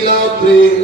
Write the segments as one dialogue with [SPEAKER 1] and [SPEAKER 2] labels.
[SPEAKER 1] pela.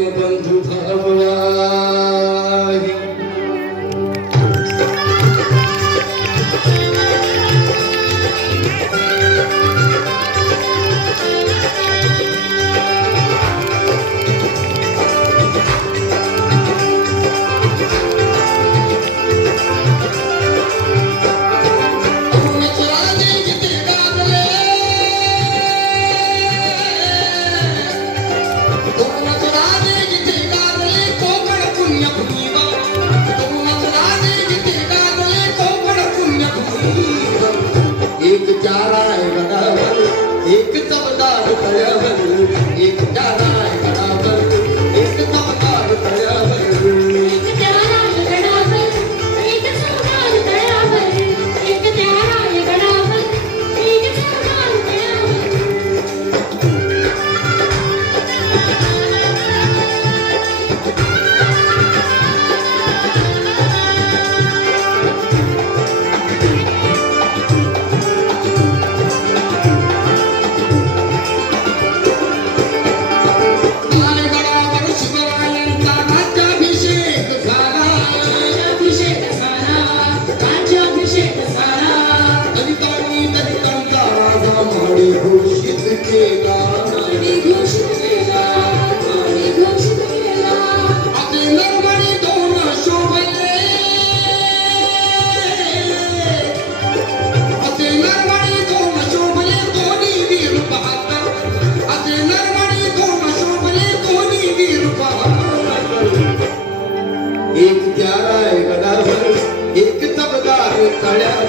[SPEAKER 1] Gracias.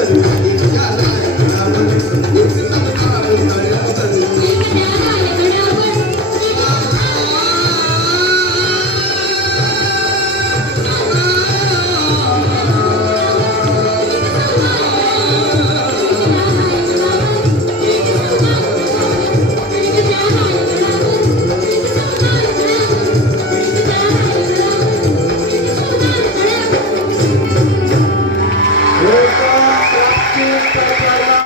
[SPEAKER 1] Hallelujah.